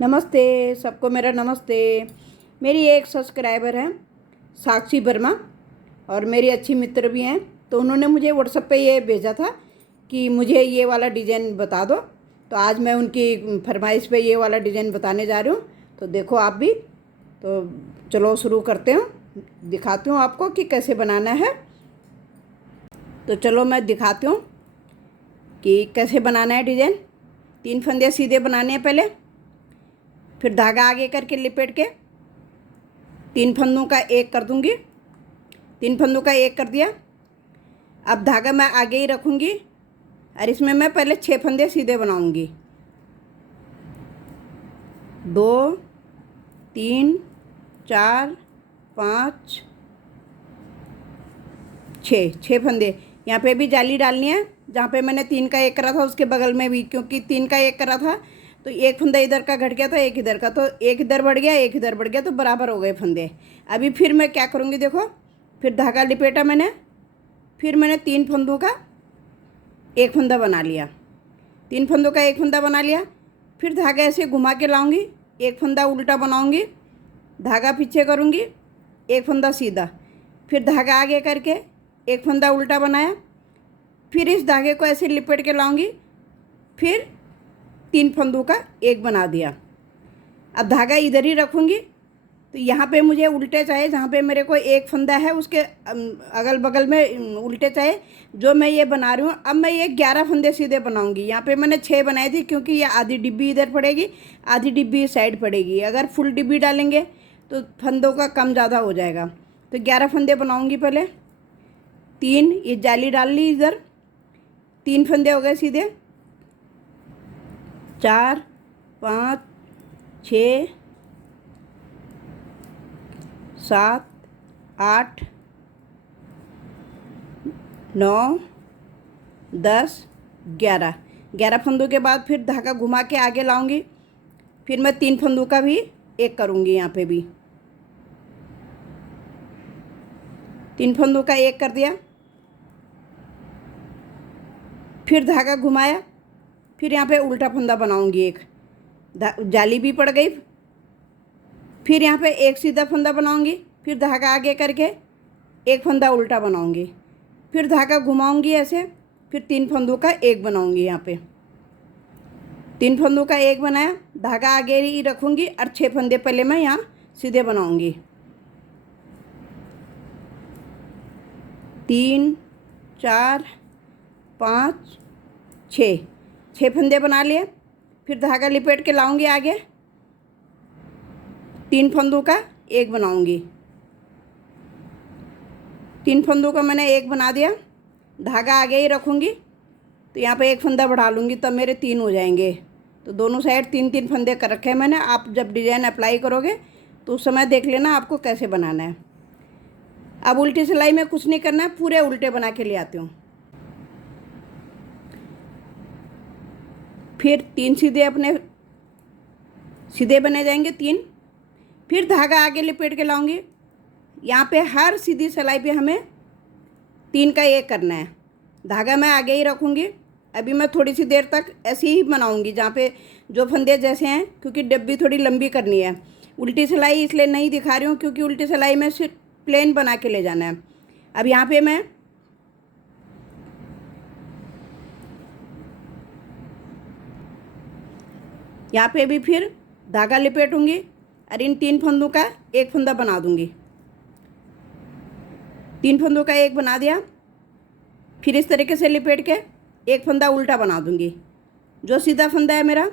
नमस्ते सबको, मेरा नमस्ते। मेरी एक सब्सक्राइबर है साक्षी वर्मा और मेरी अच्छी मित्र भी हैं। तो उन्होंने मुझे व्हाट्सएप पे ये भेजा था कि मुझे ये वाला डिज़ाइन बता दो। तो आज मैं उनकी फरमाइश पे ये वाला डिज़ाइन बताने जा रही हूँ। तो देखो आप भी। तो चलो शुरू करते हूँ, दिखाती हूँ आपको कि कैसे बनाना है। तो चलो मैं दिखाती हूँ कि कैसे बनाना है डिज़ाइन। 3 फंदे सीधे बनाने हैं पहले, फिर धागा आगे करके लिपेट के 3 फंदों का एक कर दूंगी। 3 फंदों का एक कर दिया। अब धागा मैं आगे ही रखूंगी और इसमें मैं पहले 6 फंदे सीधे बनाऊंगी। 2 3 4 5 6 फंदे। यहाँ पे भी जाली डालनी है, जहाँ पे मैंने 3 का एक करा था उसके बगल में भी, क्योंकि 3 का एक करा था तो एक फंदा इधर का घट गया था, एक इधर का, तो एक इधर बढ़ गया, एक इधर बढ़ गया, तो बराबर हो गए फंदे। अभी फिर मैं क्या करूँगी, देखो, फिर धागा लिपेटा मैंने, फिर मैंने 3 फंदों का एक फंदा बना लिया। 3 फंदों का एक फंदा बना लिया। फिर धागा ऐसे घुमा के लाऊंगी, एक फंदा उल्टा बनाऊंगी, धागा पीछे करूँगी, एक फंदा सीधा, फिर धागा आगे करके एक फंदा उल्टा बनाया, फिर इस धागे को ऐसे लिपेट के लाऊंगी, फिर 3 फंदों का एक बना दिया। अब धागा इधर ही रखूँगी। तो यहाँ पे मुझे उल्टे चाहिए, जहाँ पे मेरे को एक फंदा है उसके अगल बगल में उल्टे चाहिए, जो मैं ये बना रही हूँ। अब मैं ये 11 फंदे सीधे बनाऊँगी। यहाँ पे मैंने 6 बनाई थी, क्योंकि ये आधी डिब्बी इधर पड़ेगी, आधी डिब्बी इस साइड पड़ेगी। अगर फुल डिब्बी डालेंगे तो फंदों का कम ज़्यादा हो जाएगा। तो 11 फंदे बनाऊँगी पहले। 3 ये जाली डाल ली इधर, 3 फंदे हो गए सीधे। 4 5 6 7 8 9 10 11 फंदों के बाद फिर धागा घुमा के आगे लाऊंगी। फिर मैं 3 फंदों का भी एक करूंगी। यहाँ पे भी 3 फंदों का एक कर दिया। फिर धागा घुमाया, फिर यहाँ पे उल्टा फंदा बनाऊंगी एक, जाली भी पड़ गई। फिर यहाँ पे एक सीधा फंदा बनाऊंगी, फिर धागा आगे करके एक फंदा उल्टा बनाऊंगी, फिर धागा घुमाऊंगी ऐसे, फिर 3 फंदों का एक बनाऊंगी। यहाँ पे 3 फंदों का एक बनाया, धागा आगे ही रखूंगी और 6 फंदे पहले मैं यहाँ सीधे बनाऊंगी। 3 4 5 6 फंदे बना लिए। फिर धागा लिपेट के लाऊंगी आगे, 3 फंदों का एक बनाऊंगी। 3 फंदों का मैंने एक बना दिया, धागा आगे ही रखूंगी। तो यहाँ पे एक फंदा बढ़ा लूँगी, तब मेरे 3 हो जाएंगे। तो दोनों साइड 3 फंदे कर रखे हैं मैंने। आप जब डिज़ाइन अप्लाई करोगे तो उस समय देख लेना आपको कैसे बनाना है। अब उल्टी सिलाई में कुछ नहीं करना है, पूरे उल्टे बना के ले आती हूँ। फिर 3 सीधे अपने सीधे बने जाएंगे 3। फिर धागा आगे लिपेट के लाऊंगी। यहाँ पे हर सीधी सिलाई पे हमें 3 का एक करना है। धागा मैं आगे ही रखूँगी। अभी मैं थोड़ी सी देर तक ऐसे ही बनाऊँगी, जहाँ पे जो फंदे जैसे हैं, क्योंकि डब्बी थोड़ी लंबी करनी है। उल्टी सिलाई इसलिए नहीं दिखा रही हूँ, क्योंकि उल्टी सिलाई में सिर्फ प्लेन बना के ले जाना है। अब यहाँ पे मैं यहाँ पे भी फिर धागा लिपेटूँगी और इन 3 फंदों का एक फंदा बना दूँगी। 3 फंदों का एक बना दिया। फिर इस तरीके से लिपेट के एक फंदा उल्टा बना दूँगी। जो सीधा फंदा है मेरा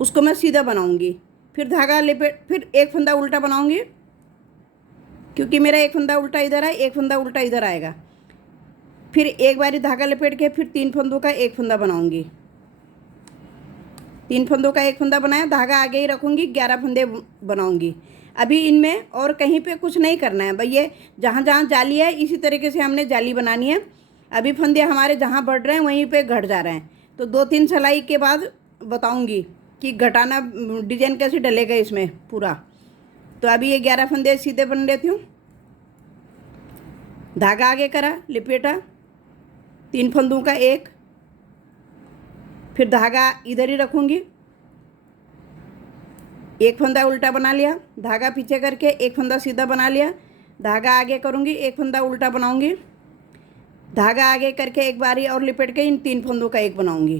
उसको मैं सीधा बनाऊँगी। फिर धागा लिपेट, फिर एक फंदा उल्टा बनाऊँगी, क्योंकि मेरा एक फंदा उल्टा इधर है, एक फंदा उल्टा इधर आएगा। फिर एक बारी धागा लिपेट के फिर 3 फंदों का एक फंदा बनाऊँगी। 3 फंदों का एक फंदा बनाया, धागा आगे ही रखूँगी, 11 फंदे बनाऊँगी। अभी इनमें और कहीं पे कुछ नहीं करना है भाई। ये जहाँ जहाँ जाली है इसी तरीके से हमने जाली बनानी है। अभी फंदे हमारे जहाँ बढ़ रहे हैं वहीं पे घट जा रहे हैं। तो 2-3 सिलाई के बाद बताऊँगी कि घटाना डिज़ाइन कैसे डलेगा इसमें पूरा। तो अभी ये 11 फंदे सीधे बन लेती हूँ। धागा आगे करा, लिपेटा, 3 फंदों का एक, फिर धागा इधर ही रखूँगी, एक फंदा उल्टा बना लिया, धागा पीछे करके एक फंदा सीधा बना लिया, धागा आगे करूँगी, एक फंदा उल्टा बनाऊँगी, धागा आगे करके एक बारी और लिपट के इन 3 फंदों का एक बनाऊँगी,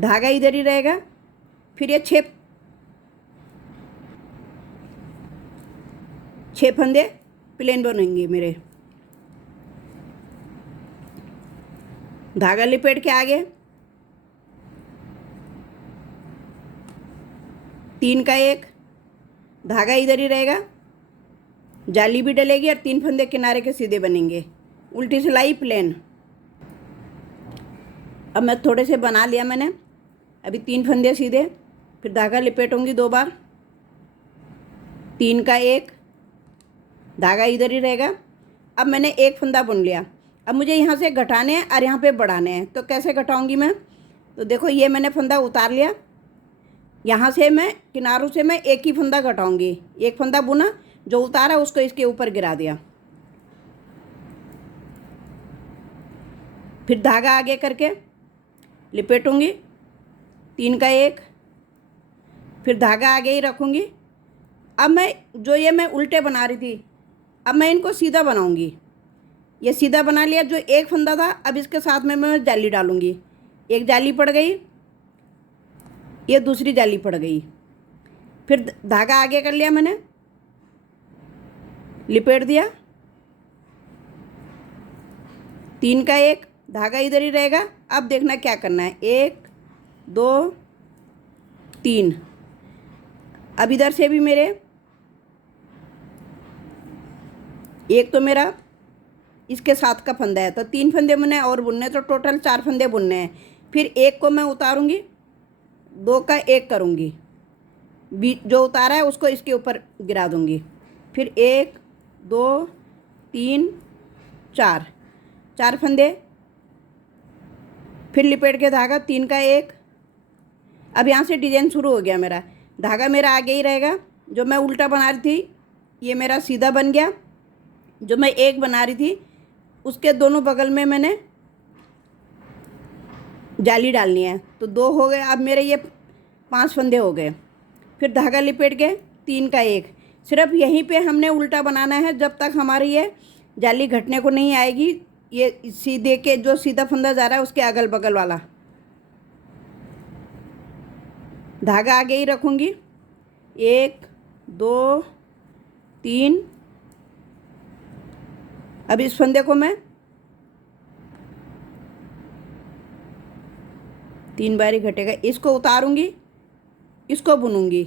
धागा इधर ही रहेगा। फिर ये 6 फंदे प्लेन बनेंगे मेरे। धागा लिपेट के आगे 3 का एक, धागा इधर ही रहेगा, जाली भी डलेगी और 3 फंदे किनारे के सीधे बनेंगे, उल्टी सिलाई प्लेन। अब मैं थोड़े से बना लिया मैंने, अभी 3 फंदे सीधे, फिर धागा लिपेटूंगी 2 बार, 3 का एक, धागा इधर ही रहेगा। अब मैंने एक फंदा बुन लिया, अब मुझे यहाँ से घटाने हैं और यहाँ पे बढ़ाने हैं, तो कैसे घटाऊंगी मैं? तो देखो ये मैंने फंदा उतार लिया, यहाँ से मैं किनारों से मैं एक ही फंदा घटाऊंगी, एक फंदा बुना, जो उतारा उसको इसके ऊपर गिरा दिया, फिर धागा आगे करके लिपेटूंगी, 3 का एक, फिर धागा आगे ही रखूंगी। अब मैं ये मैं उल्टे बना रही थी, अब मैं इनको सीधा बनाऊंगी। ये सीधा बना लिया, जो एक फंदा था अब इसके साथ में मैं जाली डालूंगी, एक जाली पड़ गई, ये दूसरी जाली पड़ गई, फिर धागा आगे कर लिया मैंने, लिपेट दिया, 3 का एक, धागा इधर ही रहेगा। अब देखना क्या करना है, 1 2 3। अब इधर से भी मेरे एक तो मेरा इसके साथ का फंदा है, तो 3 फंदे बुनने और बुनने, तो टोटल 4 फंदे बुनने हैं। फिर एक को मैं उतारूंगी, 2 का एक करूंगी, जो उतारा है उसको इसके ऊपर गिरा दूंगी, फिर 1 2 3 4 फंदे, फिर लिपेट के धागा, 3 का एक। अब यहाँ से डिजाइन शुरू हो गया मेरा, धागा मेरा आगे ही रहेगा, जो मैं उल्टा बना रही थी ये मेरा सीधा बन गया, जो मैं एक बना रही थी उसके दोनों बगल में मैंने जाली डालनी है, तो 2 हो गए। अब मेरे ये 5 फंदे हो गए, फिर धागा लिपेट के 3 का एक। सिर्फ यहीं पे हमने उल्टा बनाना है, जब तक हमारी ये जाली घटने को नहीं आएगी। ये सीधे के जो सीधा फंदा जा रहा है उसके अगल बगल वाला धागा आगे ही रखूँगी, 1 2 3। अब इस फंदे को मैं 3 बारी घटेगा, इसको उतारूंगी, इसको बुनूंगी,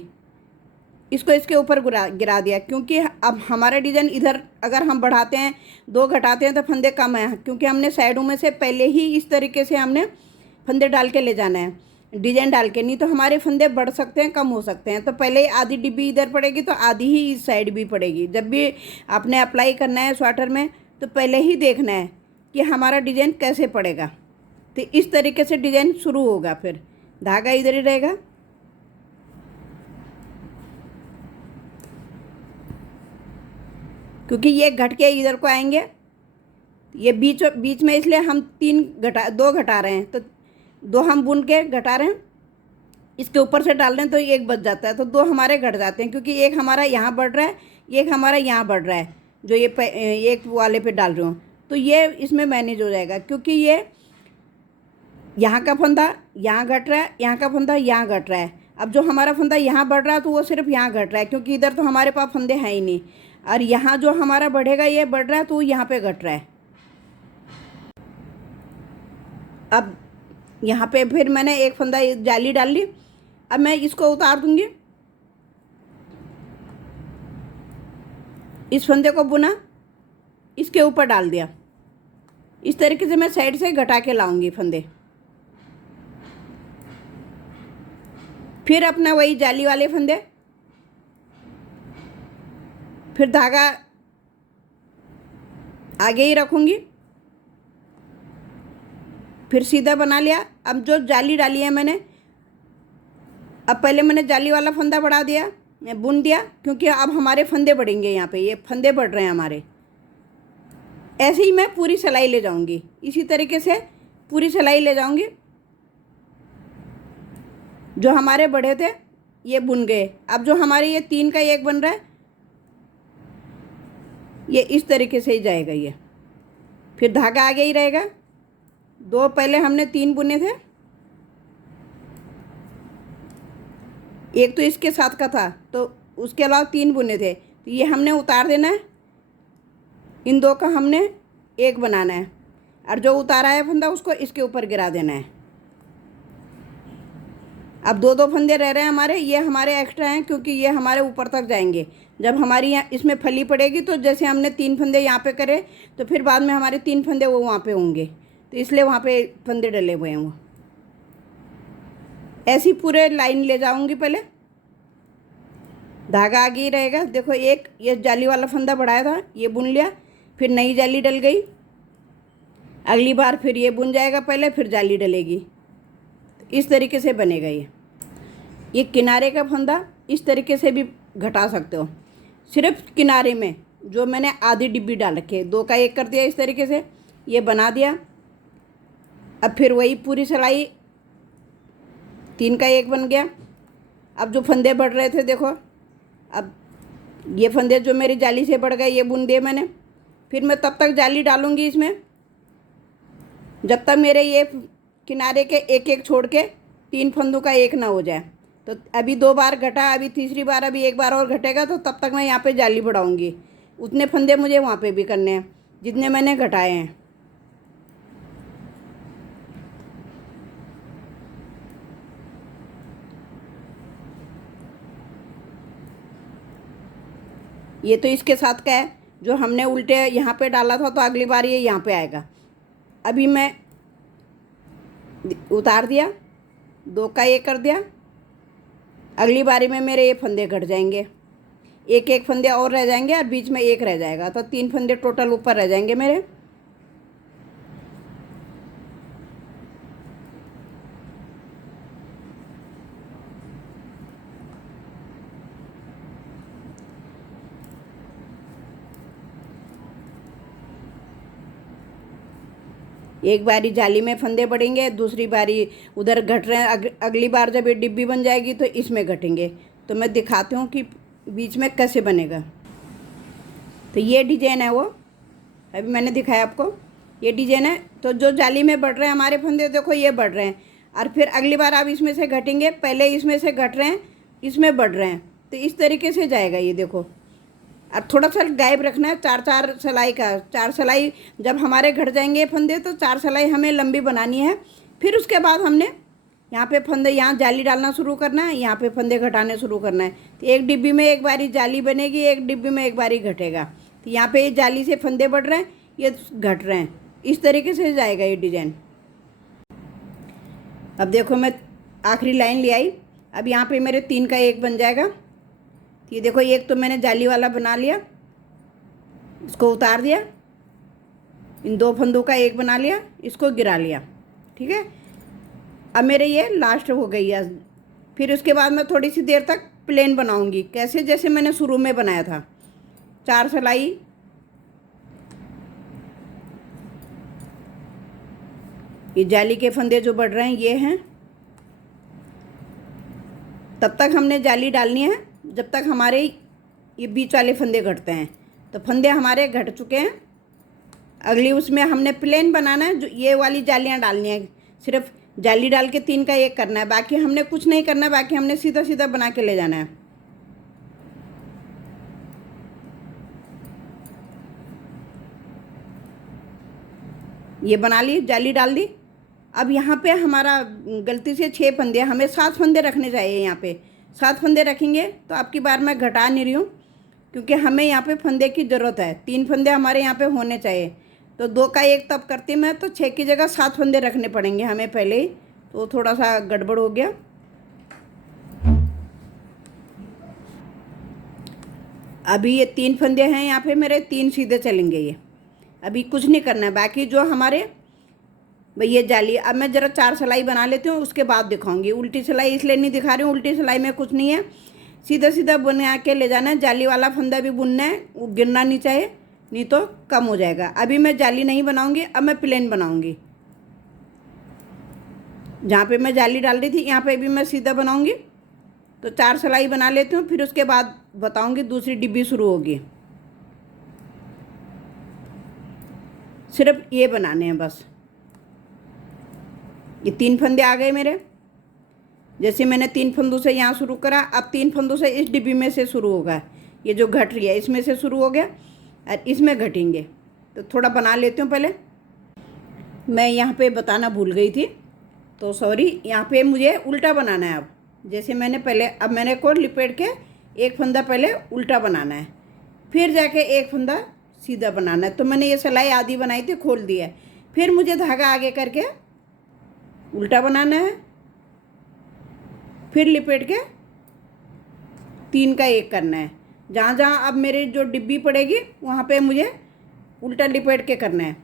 इसको इसके ऊपर गिरा दिया, क्योंकि अब हमारा डिज़ाइन इधर अगर हम बढ़ाते हैं 2 घटाते हैं तो फंदे कम हैं, क्योंकि हमने साइडों में से पहले ही इस तरीके से हमने फंदे डाल के ले जाना है, डिजाइन डाल के, नहीं तो हमारे फंदे बढ़ सकते हैं, कम हो सकते हैं। तो पहले आधी डिब्बी इधर पड़ेगी तो आधी ही इस साइड भी पड़ेगी। जब भी आपने अप्लाई करना है स्वेटर में तो पहले ही देखना है कि हमारा डिजाइन कैसे पड़ेगा, तो इस तरीके से डिजाइन शुरू होगा। फिर धागा इधर ही रहेगा, क्योंकि ये घट के इधर को आएंगे, ये बीच में, इसलिए हम 2 घटा रहे हैं, तो 2 हम बुन के घटा रहे हैं, इसके ऊपर से डाल रहे हैं तो एक बच जाता है, तो 2 हमारे घट जाते हैं, क्योंकि एक हमारा यहाँ बढ़ रहा है, एक हमारा यहाँ बढ़ रहा है, जो ये एक वाले पे डाल रही हूँ, तो ये इसमें मैनेज हो जाएगा। क्योंकि ये यहाँ का फंदा यहाँ घट रहा है, यहाँ का फंदा यहाँ घट रहा है। अब जो हमारा फंदा यहाँ बढ़ रहा है तो वो सिर्फ यहाँ घट रहा है, क्योंकि इधर तो हमारे पास फंदे हैं ही नहीं, और यहाँ जो हमारा बढ़ेगा ये बढ़ रहा है तो यहाँ पे घट रहा है। अब यहाँ पे फिर मैंने एक फंदा जाली डाल ली, अब मैं इसको उतार दूँगी, इस फंदे को बुना, इसके ऊपर डाल दिया, इस तरीके से मैं साइड से घटा के लाऊंगी फंदे। फिर अपना वही जाली वाले फंदे, फिर धागा आगे ही रखूंगी, फिर सीधा बना लिया। अब जो जाली डाली है मैंने, अब पहले मैंने जाली वाला फंदा बढ़ा दिया, बुन दिया, क्योंकि अब हमारे फंदे बढ़ेंगे, यहाँ पे ये फंदे बढ़ रहे हैं हमारे। ऐसे ही मैं पूरी सिलाई ले जाऊंगी, इसी तरीके से पूरी सिलाई ले जाऊंगी। जो हमारे बढ़े थे ये बुन गए। अब जो हमारे ये 3 का 1 बन रहा है, ये इस तरीके से ही जाएगा ये, फिर धागा आगे ही रहेगा। 2 पहले हमने 3 बुने थे, एक तो इसके साथ का था तो उसके अलावा 3 बुने थे, तो ये हमने उतार देना है। इन 2 का हमने 1 बनाना है, और जो उतारा है फंदा उसको इसके ऊपर गिरा देना है। अब 2 फंदे रह रहे हैं हमारे, ये हमारे एक्स्ट्रा हैं क्योंकि ये हमारे ऊपर तक जाएंगे। जब हमारी यहाँ इसमें फली पड़ेगी तो जैसे हमने 3 फंदे यहाँ पे करे तो फिर बाद में हमारे 3 फंदे वो वहाँ पे होंगे, तो इसलिए वहाँ पे फंदे डले हुए हैं। वो ऐसी पूरे लाइन ले जाऊँगी। पहले धागा आगे ही रहेगा। देखो, एक ये जाली वाला फंदा बढ़ाया था, ये बुन लिया, फिर नई जाली डल गई। अगली बार फिर ये बुन जाएगा पहले, फिर जाली डलेगी। इस तरीके से बनेगा ये किनारे का फंदा इस तरीके से भी घटा सकते हो। सिर्फ किनारे में जो मैंने आधी डिब्बी डाल रखी है, 2 का 1 कर दिया इस तरीके से, ये बना दिया। अब फिर वही पूरी सिलाई 3 का 1 बन गया। अब जो फंदे बढ़ रहे थे देखो, अब ये फंदे जो मेरी जाली से बढ़ गए ये बुन दिए मैंने। फिर मैं तब तक जाली डालूँगी इसमें जब तक मेरे ये किनारे के 1 छोड़ के 3 फंदों का 1 ना हो जाए। तो अभी 2 बार घटा, अभी तीसरी बार अभी 1 बार और घटेगा, तो तब तक मैं यहाँ पे जाली बढ़ाऊँगी। उतने फंदे मुझे वहाँ पे भी करने हैं जितने मैंने घटाए हैं। ये तो इसके साथ का है, जो हमने उल्टे यहाँ पे डाला था, तो अगली बार ये यहाँ पे आएगा। अभी मैं उतार दिया, 2 का 1 कर दिया। अगली बारी में मेरे ये फंदे घट जाएंगे, 1 फंदे और रह जाएंगे और बीच में 1 रह जाएगा, तो 3 फंदे टोटल ऊपर रह जाएंगे मेरे। एक बारी जाली में फंदे बढ़ेंगे, दूसरी बारी उधर घट रहे हैं। अगली बार जब ये डिब्बी बन जाएगी तो इसमें घटेंगे। तो मैं दिखाती हूँ कि बीच में कैसे बनेगा। तो ये डिजाइन है, वो अभी मैंने दिखाया आपको, ये डिजाइन है। तो जो जाली में बढ़ रहे हैं हमारे फंदे, देखो ये बढ़ रहे हैं, और फिर अगली बार आप इसमें से घटेंगे। पहले इसमें से घट रहे हैं, इसमें बढ़ रहे हैं, तो इस तरीके से जाएगा ये। देखो, अब थोड़ा सा गैप रखना है 4 सिलाई का। 4 सिलाई जब हमारे घट जाएंगे फंदे, तो 4 सिलाई हमें लंबी बनानी है। फिर उसके बाद हमने यहाँ पे फंदे, यहाँ जाली डालना शुरू करना है, यहाँ पे फंदे घटाने शुरू करना है। तो एक डिब्बी में एक बारी जाली बनेगी, एक डिब्बी में एक बारी घटेगा। तो यहाँ पे ये जाली से फंदे बढ़ रहे हैं, ये घट रहे हैं, इस तरीके से जाएगा ये डिजाइन। अब देखो, मैं आखिरी लाइन ले आई। अब यहाँ पे मेरे 3 का 1 बन जाएगा। ये देखो, एक तो मैंने जाली वाला बना लिया, इसको उतार दिया, इन 2 फंदों का 1 बना लिया, इसको गिरा लिया। ठीक है, अब मेरे ये लास्ट हो गई है। फिर उसके बाद मैं थोड़ी सी देर तक प्लेन बनाऊंगी, कैसे जैसे मैंने शुरू में बनाया था। 4 सिलाई, ये जाली के फंदे जो बढ़ रहे हैं ये हैं। तब तक हमने जाली डालनी है जब तक हमारे ये बीच वाले फंदे घटते हैं। तो फंदे हमारे घट चुके हैं। अगली उसमें हमने प्लेन बनाना है, जो ये वाली जालियाँ डालनी है। सिर्फ जाली डाल के 3 का 1 करना है, बाकी हमने कुछ नहीं करना, बाकी हमने सीधा सीधा बना के ले जाना है। ये बना ली, जाली डाल दी। अब यहाँ पे हमारा गलती से 6 फंदे, हमें 7 फंदे रखने चाहिए। यहाँ पे 7 फंदे रखेंगे तो आपकी बार मैं घटा नहीं रही हूँ, क्योंकि हमें यहाँ पे फंदे की ज़रूरत है। 3 फंदे हमारे यहाँ पे होने चाहिए। तो 2 का 1 तब करती मैं, तो 6 की जगह 7 फंदे रखने पड़ेंगे हमें पहले ही। तो थोड़ा सा गड़बड़ हो गया। अभी ये 3 फंदे हैं यहाँ पे मेरे, 3 सीधे चलेंगे ये। अभी कुछ नहीं करना है, बाकी जो हमारे भाई ये जाली, अब मैं ज़रा 4 सिलाई बना लेती हूँ, उसके बाद दिखाऊंगी। उल्टी सिलाई इसलिए नहीं दिखा रही हूँ, उल्टी सिलाई में कुछ नहीं है, सीधा सीधा बना के ले जाना है। जाली वाला फंदा भी बुनना है, वो गिरना नहीं चाहिए, नहीं तो कम हो जाएगा। अभी मैं जाली नहीं बनाऊंगी, अब मैं प्लेन बनाऊंगी। जहाँ पे मैं जाली डाल रही थी यहाँ पे भी मैं सीधा बनाऊंगी। तो 4 सिलाई बना लेती हूँ, फिर उसके बाद बताऊँगी दूसरी डिब्बी शुरू होगी। सिर्फ ये बनाने हैं बस। ये 3 फंदे आ गए मेरे। जैसे मैंने 3 फंदों से यहाँ शुरू करा, अब 3 फंदों से इस डिब्बी में से शुरू होगा। ये जो घट रही है इसमें से शुरू हो गया और इसमें घटेंगे। तो थोड़ा बना लेती हूँ पहले। मैं यहाँ पे बताना भूल गई थी, तो सॉरी। यहाँ पे मुझे उल्टा बनाना है। अब जैसे मैंने पहले, अब मैंने को लिपेट के एक फंदा पहले उल्टा बनाना है, फिर जाके एक फंदा सीधा बनाना है। तो मैंने ये सिलाई आधी बनाई थी, खोल दिया है। फिर मुझे धागा आगे करके उल्टा बनाना है, फिर लिपेट के 3 का 1 करना है। जहाँ जहाँ अब मेरी जो डिब्बी पड़ेगी वहाँ पे मुझे उल्टा लिपेट के करना है।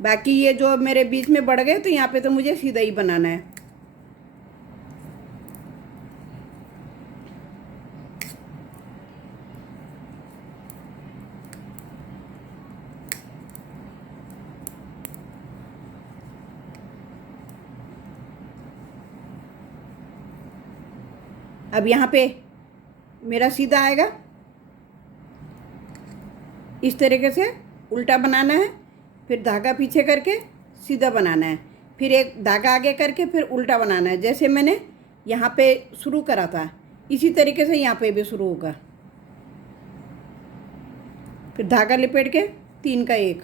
बाकी ये जो मेरे बीच में बढ़ गए तो यहाँ पे तो मुझे सीधा ही बनाना है। अब यहाँ पे मेरा सीधा आएगा, इस तरीके से उल्टा बनाना है, फिर धागा पीछे करके सीधा बनाना है, फिर एक धागा आगे करके फिर उल्टा बनाना है। जैसे मैंने यहाँ पे शुरू करा था इसी तरीके से यहाँ पे भी शुरू होगा। फिर धागा लिपेट के 3 का 1,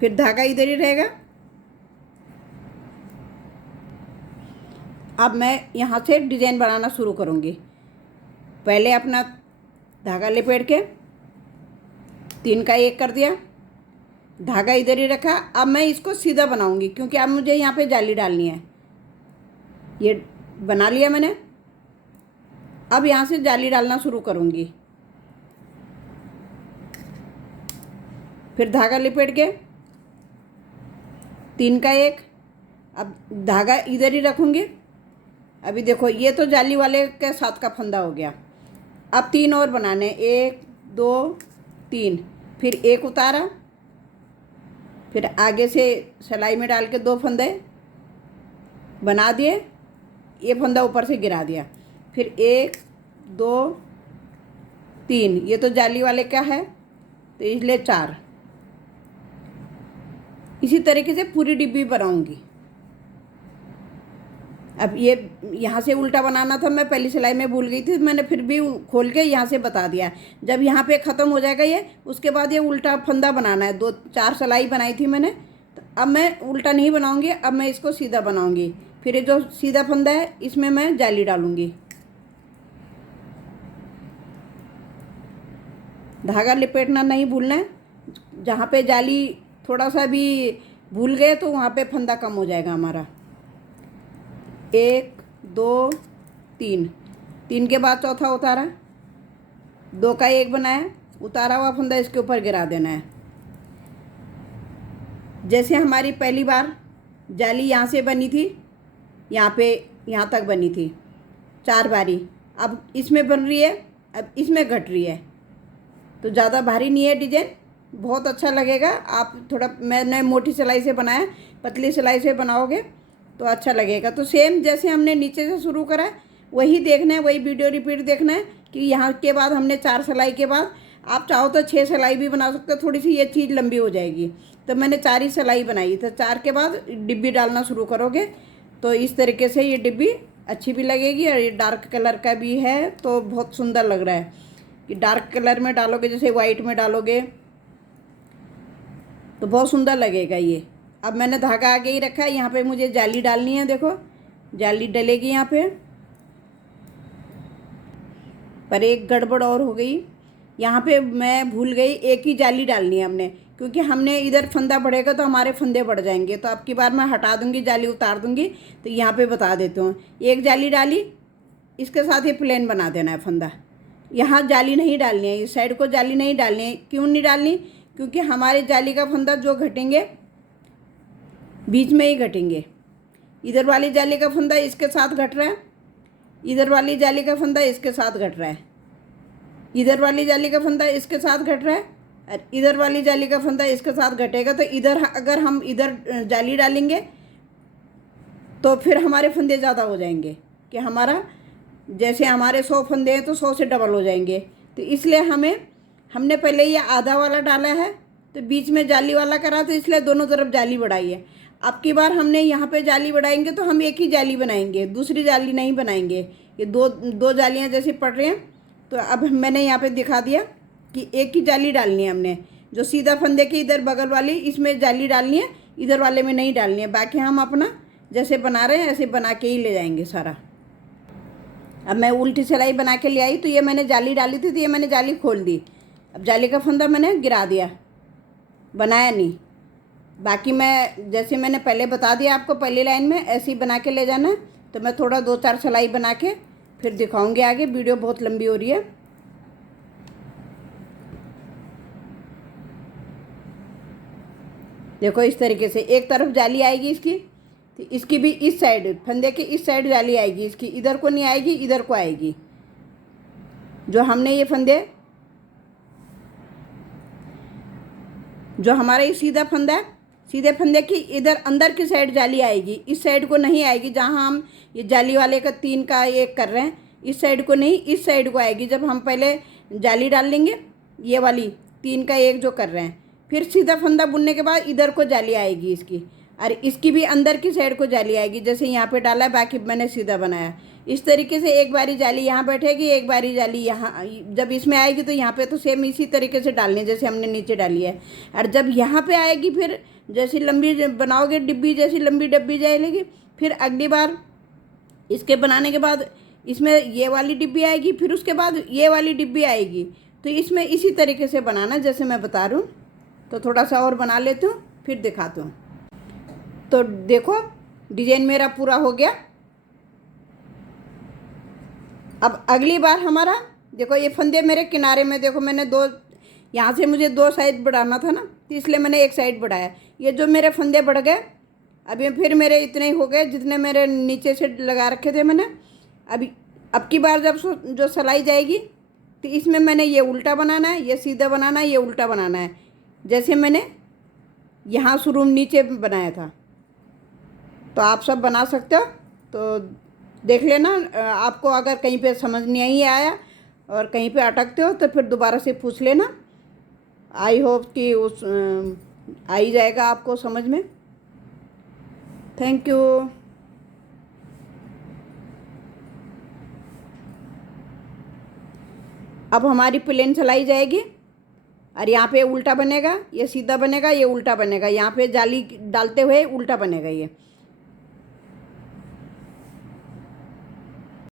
फिर धागा इधर ही रहेगा। अब मैं यहाँ से डिज़ाइन बनाना शुरू करूँगी। पहले अपना धागा लिपेट के 3 का 1 कर दिया, धागा इधर ही रखा। अब मैं इसको सीधा बनाऊँगी क्योंकि अब मुझे यहाँ पे जाली डालनी है। ये बना लिया मैंने। अब यहाँ से जाली डालना शुरू करूँगी। फिर धागा लिपेट के 3 का 1, अब धागा इधर ही रखूँगी। अभी देखो ये तो जाली वाले के साथ का फंदा हो गया। अब 3 और बनाने, 1 2 3, फिर 1 उतारा, फिर आगे से सिलाई में डाल के 2 फंदे बना दिए, ये फंदा ऊपर से गिरा दिया, फिर 1 2 3, ये तो जाली वाले का है तो इसलिए 4। इसी तरीके से पूरी डिब्बी बनाऊंगी। अब ये यहाँ से उल्टा बनाना था, मैं पहली सिलाई में भूल गई थी, मैंने फिर भी खोल के यहाँ से बता दिया। जब यहाँ पे ख़त्म हो जाएगा ये, उसके बाद ये उल्टा फंदा बनाना है। 2-4 सिलाई बनाई थी मैंने, तो अब मैं उल्टा नहीं बनाऊँगी, अब मैं इसको सीधा बनाऊँगी। फिर ये जो सीधा फंदा है इसमें मैं जाली डालूँगी। धागा लिपेटना नहीं भूलना है। जहाँ पे जाली थोड़ा सा भी भूल गए तो वहाँ पे फंदा कम हो जाएगा हमारा। 1 2 3, 3 के बाद चौथा उतारा, 2 का 1 बनाया, उतारा हुआ फंदा इसके ऊपर गिरा देना है। जैसे हमारी पहली बार जाली यहाँ से बनी थी, यहाँ पे यहाँ तक बनी थी 4 बारी, अब इसमें बन रही है, अब इसमें घट रही है। तो ज़्यादा भारी नहीं है डिजाइन, बहुत अच्छा लगेगा। आप थोड़ा, मैंने मोटी सिलाई से बनाया, पतली सिलाई से बनाओगे तो अच्छा लगेगा। तो सेम जैसे हमने नीचे से शुरू करा वही देखना है, वही वीडियो रिपीट देखना है कि यहाँ के बाद हमने 4 सिलाई के बाद आप चाहो तो 6 सिलाई भी बना सकते हो, थोड़ी सी ये चीज़ लंबी हो जाएगी। तो मैंने 4 ही सिलाई बनाई, तो 4 के बाद डिब्बी डालना शुरू करोगे तो इस तरीके से ये डिब्बी अच्छी भी लगेगी। और ये डार्क कलर का भी है तो बहुत सुंदर लग रहा है कि डार्क कलर में डालोगे, जैसे वाइट में डालोगे तो बहुत सुंदर लगेगा ये। अब मैंने धागा आगे ही रखा है, यहाँ पे मुझे जाली डालनी है। देखो जाली डलेगी यहाँ पे, पर एक गड़बड़ और हो गई। यहाँ पे मैं भूल गई, एक ही जाली डालनी है हमने, क्योंकि हमने इधर फंदा बढ़ेगा तो हमारे फंदे बढ़ जाएंगे। तो अब की बार मैं हटा दूँगी, जाली उतार दूँगी। तो यहाँ पे बता देती हूँ, एक जाली डाली, इसके साथ ये प्लेन बना देना है फंदा। यहाँ जाली नहीं डालनी है, इस साइड को जाली नहीं डालनी है। क्यों नहीं डालनी? क्योंकि हमारे जाली का फंदा जो घटेंगे बीच में ही घटेंगे। इधर वाली जाली का फंदा इसके साथ घट रहा है, इधर वाली जाली का फंदा इसके साथ घट रहा है, इधर वाली जाली का फंदा इसके साथ घट रहा है, और इधर वाली जाली का फंदा इसके साथ घटेगा। तो इधर अगर हम इधर जाली डालेंगे तो फिर हमारे फंदे ज़्यादा हो जाएंगे। कि हमारा जैसे हमारे 100 फंदे हैं तो 100 से डबल हो जाएंगे। तो इसलिए हमने पहले ये आधा वाला डाला है तो बीच में जाली वाला करा, तो इसलिए दोनों तरफ जाली बढ़ाई है। अब की बार हमने यहाँ पे जाली बढ़ाएंगे तो हम एक ही जाली बनाएंगे, दूसरी जाली नहीं बनाएंगे। ये दो जालियाँ जैसे पड़ रही हैं, तो अब मैंने यहाँ पे दिखा दिया कि एक ही जाली डालनी है हमने। जो सीधा फंदे की इधर बगल वाली इसमें जाली डालनी है, इधर वाले में नहीं डालनी है। बाकी हम अपना जैसे बना रहे हैं ऐसे बना के ही ले जाएंगे सारा। अब मैं उल्टी सिलाई बना के ले आई, तो ये मैंने जाली डाली थी, तो ये मैंने जाली खोल दी। अब जाली का फंदा मैंने गिरा दिया, बनाया नहीं। बाकी मैं जैसे मैंने पहले बता दिया आपको पहली लाइन में ऐसे ही बना के ले जाना है। तो मैं थोड़ा 2-4 सिलाई बना के फिर दिखाऊंगी आगे, वीडियो बहुत लंबी हो रही है। देखो इस तरीके से एक तरफ जाली आएगी इसकी, तो इसकी भी इस साइड फंदे के इस साइड जाली आएगी इसकी, इधर को नहीं आएगी, इधर को आएगी। जो हमने ये फंदे, जो हमारा ये सीधा फंदा है, सीधे फंदे की इधर अंदर की साइड जाली आएगी, इस साइड को नहीं आएगी। जहाँ हम ये जाली वाले का 3 का 1 कर रहे हैं, इस साइड को नहीं, इस साइड को आएगी। जब हम पहले जाली डाल लेंगे ये वाली 3 का 1 जो कर रहे हैं, फिर सीधा फंदा बुनने के बाद इधर को जाली आएगी इसकी, और इसकी भी अंदर की साइड को जाली आएगी। जैसे यहाँ पे डाला है, बाकी मैंने सीधा बनाया। इस तरीके से एक बारी जाली यहाँ बैठेगी, एक बारी जाली यहाँ। जब इसमें आएगी तो यहाँ पे तो सेम इसी तरीके से डालनी है जैसे हमने नीचे डाली है। और जब यहाँ पे आएगी फिर जैसी लंबी बनाओगे डिब्बी, जैसी लंबी डिब्बी जाएगी, फिर अगली बार इसके बनाने के बाद इसमें ये वाली डिब्बी आएगी, फिर उसके बाद ये वाली डिब्बी आएगी। तो इसमें इसी तरीके से बनाना जैसे मैं बता रही हूँ। तो थोड़ा सा और बना लेती हूँ फिर दिखाती हूँ। तो देखो डिजाइन मेरा पूरा हो गया। अब अगली बार हमारा देखो ये फंदे मेरे किनारे में, देखो मैंने 2 यहाँ से मुझे 2 साइड बढ़ाना था ना, तो इसलिए मैंने एक साइड बढ़ाया। ये जो मेरे फंदे बढ़ गए, अब ये फिर मेरे इतने ही हो गए जितने मेरे नीचे से लगा रखे थे मैंने। अभी अब की बार जब जो सिलाई जाएगी तो इसमें मैंने ये उल्टा बनाना है, ये सीधा बनाना है, ये उल्टा बनाना है, जैसे मैंने यहाँ शुरू में नीचे बनाया था। तो आप सब बना सकते हो, तो देख लेना। आपको अगर कहीं पे समझ नहीं आया और कहीं पे अटकते हो तो फिर दोबारा से पूछ लेना। आई होप कि आ ही जाएगा आपको समझ में। Thank you. अब हमारी प्लेन सिलाई जाएगी और यहाँ पे उल्टा बनेगा, ये सीधा बनेगा, ये उल्टा बनेगा। यहाँ पे जाली डालते हुए उल्टा बनेगा ये।